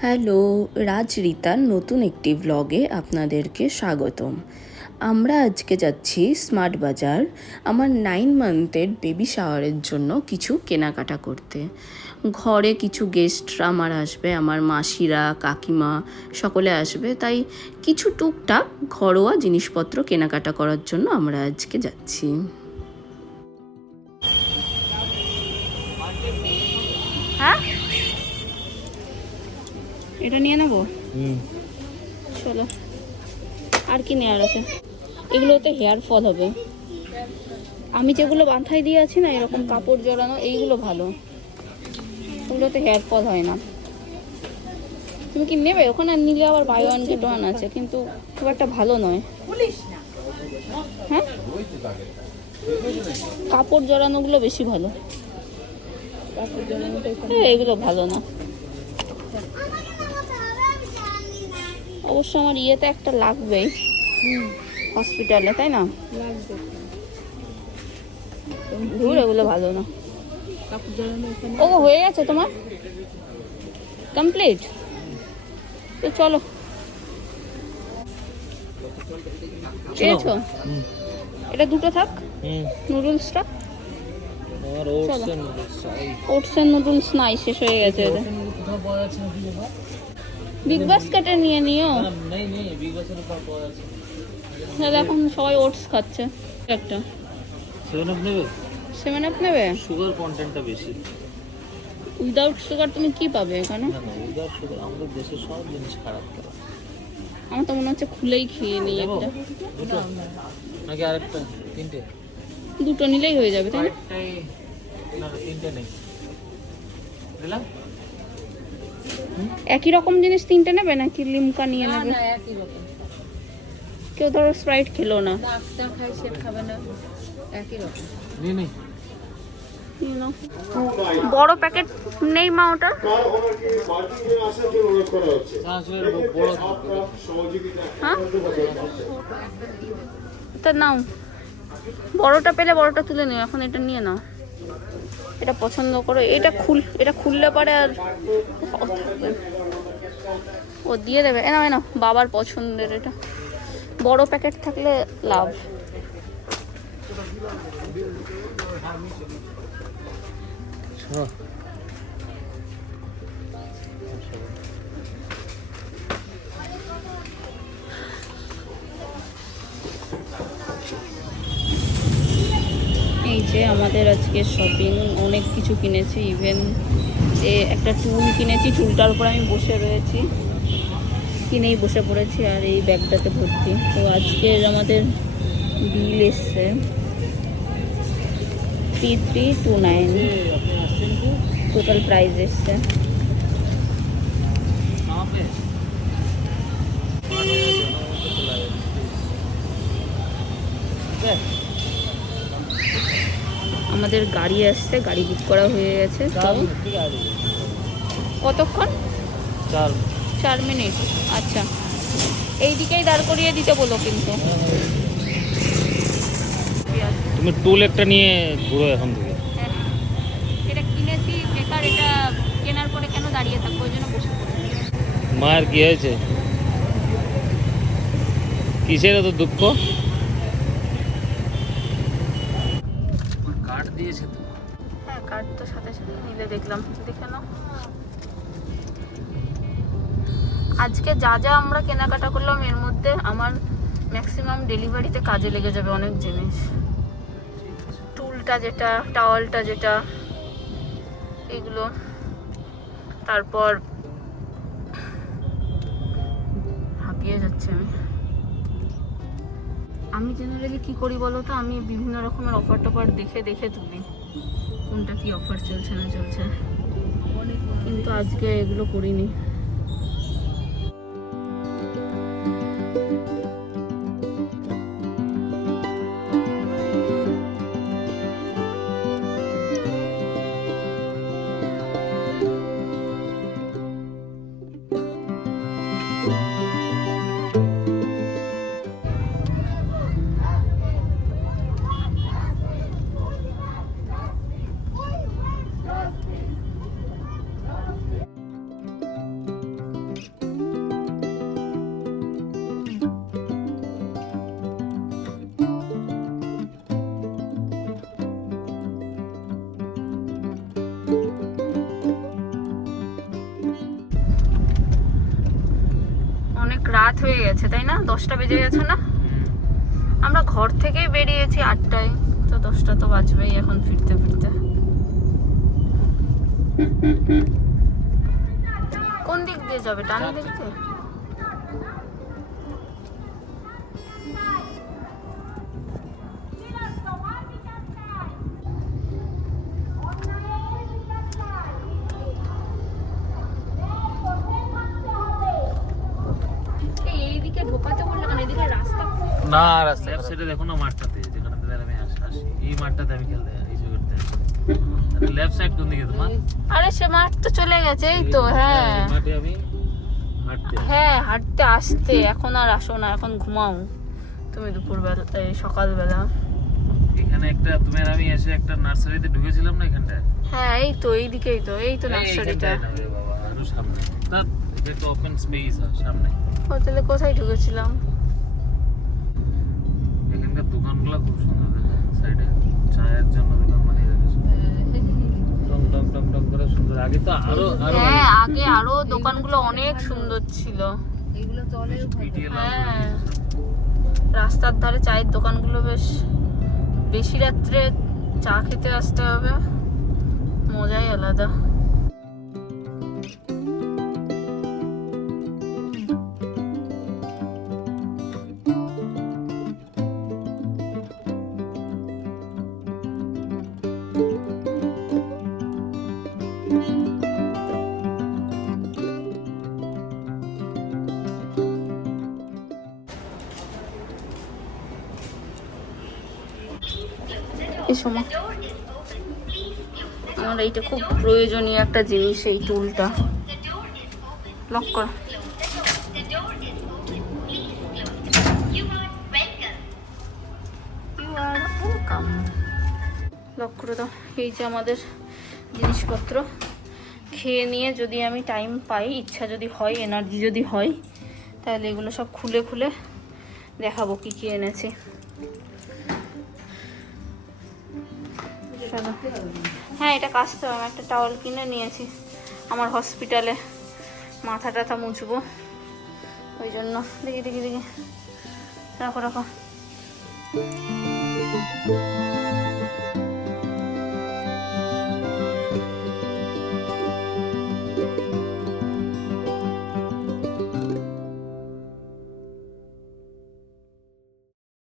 Hello, রাজরিতার নতুন একটি ব্লগে আপনাদেরকে স্বাগতম। আমরা আজকে যাচ্ছি স্মার্ট বাজার আমার 9 মান্থের বেবি শাওয়ারের জন্য কিছু কেনাকাটা করতে। ঘরে কিছু গেস্টরা আমার আসবে, আমার মাসিরা, কাকিমা সকলে আসবে, তাই কিছু টুকটাক ঘরোয়া জিনিসপত্র কেনাকাটা করার জন্য আমরা আজকে যাচ্ছি। হ্যাঁ, এটা নিয়ে নেবো। চলো, আর কি নেওয়ার আছে? এগুলোতে হেয়ার ফল হবে। আমি যেগুলো মাথায় দিয়ে আছি না, এরকম কাপড় জড়ানো, এইগুলো ভালো। ওগুলোতে হেয়ার ফল হয় না। তুমি কি নেবে? ওখানে নিলে আবার বাই ওয়ান গেট ওয়ান আছে, কিন্তু খুব একটা ভালো নয়। হ্যাঁ, কাপড় জড়ানোগুলো বেশি ভালো। এগুলো ভালো না। অবশ্য আমার ইয়েতে একটা লাগবেই, হসপিটালে, তাই না? ধুর, এগুলো ভালো না। ও হয়ে গেছে তোমার কমপ্লিট? তো চলো। পেয়েছো? এটা দুটো থাক, নুডলসটা। ওটস এর নুডলস নাই, শেষ হয়ে গেছে। বিগ বাস্কেটে নিয়ে নিও। তাহলে এখন সবাই ওটস খাচ্ছে। একটা 7 আপ নেবে? সুগার কন্টেন্টটা বেশি। উইদাউট সুগার তুমি কি পাবে এখানে? উইদাউট সুগার আমাদের দেশের সব জিনিস খারাপ করা। আমার তো মনে হচ্ছে খুলেই খেয়ে নিই একটা। দুটো নাকি আরেকটা? তিনটে? দুটো নিলেই হয়ে যাবে, তাই না? না, তিনটে নেই। দিলাম একই রকম জিনিস তিনটে নেবে নাকি লিমকা নিয়ে নেবে? না, একই রকম। কেউ ধরো স্প্রাইট খেলো না, ডাক্তার খাই, সে খাবে না, একই রকম। নেই নেই। নিয়ে নাও। বড় প্যাকেট নেই মা ওটা? বড় হ্যাঁ, তা নাও। বড়টা পেলে বড়টা তুলে নিও, এখন এটা নিয়ে নাও। এটা পছন্দ করো। এটা খুললে পরে আর ও দিয়ে দেবে। এ না, বাবার পছন্দের এটা। বড় প্যাকেট থাকলে লাভ। এই যে আমাদের আজকে শপিং, অনেক কিছু কিনেছি। ইভেন একটা টুল কিনেছি, টুলটার উপর আমি বসে রয়েছি, কিনেই বসে পড়েছি। আর এই ব্যাগটাতে ভর্তি। তো আজকের আমাদের বিল এসছে 3329, টোটাল প্রাইস এসছে। আমাদের গাড়ি আসছে, গাড়ি বুক করা হয়ে গেছে। কতক্ষণ? 4 মিনিট। আচ্ছা, এই দিকেই দাঁড় করিয়ে দিতে বলো কিন্তু। তুমি টুল একটা নিয়ে ঘুরো এখন থেকে। এটা কিনেছি বেকার, এটা কেনার পরে কেন দাঁড়িয়ে থাকবো, ওই জন্য বসে পড়েছি। মায়ের কি হয়েছে? কিসের এত দুঃখ? কার্ড দিয়েছে তো? হ্যাঁ, কার্ড তো সাথে সাথে নিলে দেখলাম। দেখে নাও। আজকে যা যা আমরা কেনাকাটা করলাম, এর মধ্যে আমার ম্যাক্সিমাম ডেলিভারিতে কাজে লেগে যাবে অনেক জিনিস। টুলটা যেটা, টাওয়ালটা যেটা, এগুলো। তারপর হাঁপিয়ে যাচ্ছে আমি জেনারেলি কি করি বলো তো, আমি বিভিন্ন রকমের অফার টফার দেখে দেখে তুলি কোনটা কি অফার চলছে না চলছে, কিন্তু আজকে এগুলো করিনি। রাত হয়ে গেছে তাই না? 10টা বেজে গেছে না? আমরা ঘর থেকেই বেরিয়েছি 8টায়, তো 10টা তো বাজবেই এখন ফিরতে ফিরতে। কোন দিক দিয়ে যাবে? ডান দিক দিয়ে? এইদিকে ঢোকাতে বললে কেন? এদিকে রাস্তা না, রাস্তা সেটা দেখো না, মাঠটাতে যেখানে আমি আসি এই মাঠটাতে আমি খেলতে কিছু করতে। লেফট সাইড কোন দিকে তোমার? আরে সে মাঠ তো চলে গেছে, এই তো। হ্যাঁ মাঠে আমি হাঁটতে। হ্যাঁ, হাঁটতে আসতে। এখন আর আসো না, এখন ঘুমাও তুমি দুপুরবেলা, এই সকালবেলা। এখানে একটা তুমি আর আমি এসে একটা নার্সারিতে ঢুকেছিলাম না এখানটায়। হ্যাঁ এই তো, এইদিকেই তো, এই তো নার্সারিটা। এইখানটায় না রে বাবা, আরো সামনে। তা এটা তো ওপেন স্পেস আছে সামনে। হোটেলে কোথায় ঢুকেছিলাম? এখানকার দোকানগুলো খুব সুন্দর দেখা, সাইডে চায়ের জন্য দোকান বানিয়ে রেখেছে। টং টং টং টং করে সুন্দর। আগে তো আরো আরো হ্যাঁ, আগে আরো দোকানগুলো অনেক সুন্দর ছিল। এগুলো চলে ভিডিও হ্যাঁ, রাস্তার ধারে চায়ের দোকানগুলো বেশি রাত্রে চা খেতে আসতে হবে, মজাই আলাদা। এই সময় আমার এইটা খুব প্রয়োজনীয় একটা জিনিস, এই টুলটা। লক কর। লক করে দাও। এই যে আমাদের জিনিসপত্র, খেয়ে নিয়ে যদি আমি টাইম পাই, ইচ্ছা যদি হয়, এনার্জি যদি হয়, তাহলে এগুলো সব খুলে খুলে দেখাবো কি কি এনেছি। হ্যাঁ, এটা কাচতে হবে। আমি একটা টাওয়াল কিনে নিয়েছি, আমার হসপিটালে মাথা টাথা মুছবো, ওই জন্য। দেখি দেখি দেখি, রাখো রাখো।